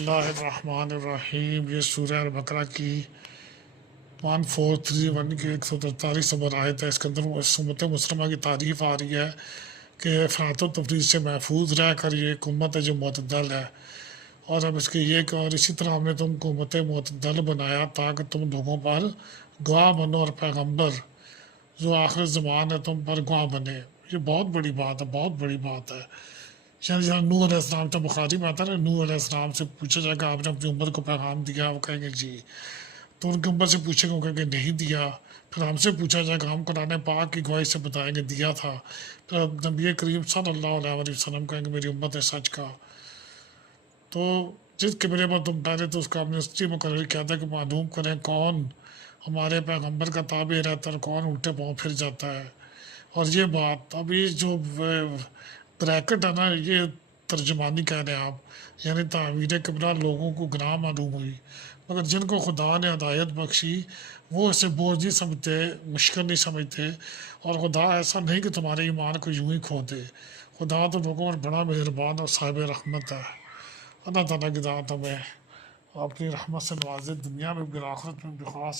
اللہ الرحمن الرحیم، یہ سورہ البقرہ کی 1431 کی 143 نمبر آیت ہے۔ اس کے اندر امت مسلمہ کی تعریف آ رہی ہے کہ افراط و تفریط سے محفوظ رہ کر یہ ایک امت ہے جو معتدل ہے، اور اب اس کے یہ کہ اور اسی طرح ہم نے تم کو امت معتدل بنایا تاکہ تم لوگوں پر گواہ بنو، اور پیغمبر جو آخر زمان ہے تم پر گواہ بنے۔ یہ بہت بڑی بات ہے، بہت بڑی بات ہے۔ یعنی جہاں نوح علیہ السلام تو بخاری میں آتا ہے نا، نوح علیہ السلام سے پوچھا جائے گا آپ نے اپنی امت کو پیغام دیا، وہ کہیں گے جی، تو ان کی امت سے پوچھیں گے، وہ کہیں گے نہیں دیا۔ پھر ہم سے پوچھا جائے گا، ہم قرآن پاک کی گواہی سے بتائیں گے دیا تھا۔ پھر نبی کریم صلی اللہ علیہ وسلم کہیں گے میری امت نے سچ کہا۔ تو جس قبلے پر تم ٹھہرے تو اس کا امنسٹی مقرر کیا تھا کہ معلوم کریں کون ہمارے پیغمبر کا تابع رہتا ہے اور کون الٹے پاؤں پھر جاتا ہے۔ اور یہ بات ابھی جو بریکٹ ہے نا، یہ ترجمانی کہہ رہے ہیں آپ، یعنی تعبیر قبلہ لوگوں کو گناہ معلوم ہوئی، مگر جن کو خدا نے ہدایت بخشی وہ اسے بوجھ نہیں سمجھتے، مشکل نہیں سمجھتے، اور خدا ایسا نہیں کہ تمہارے ایمان کو یوں ہی کھو دے۔ خدا تو لوگوں پر بڑا مہربان اور صاحب رحمت ہے۔ اللہ تعالیٰ کی ذات ہمیں اپنی رحمت سے نوازے، دنیا میں بھی آخرت میں بھی، خاص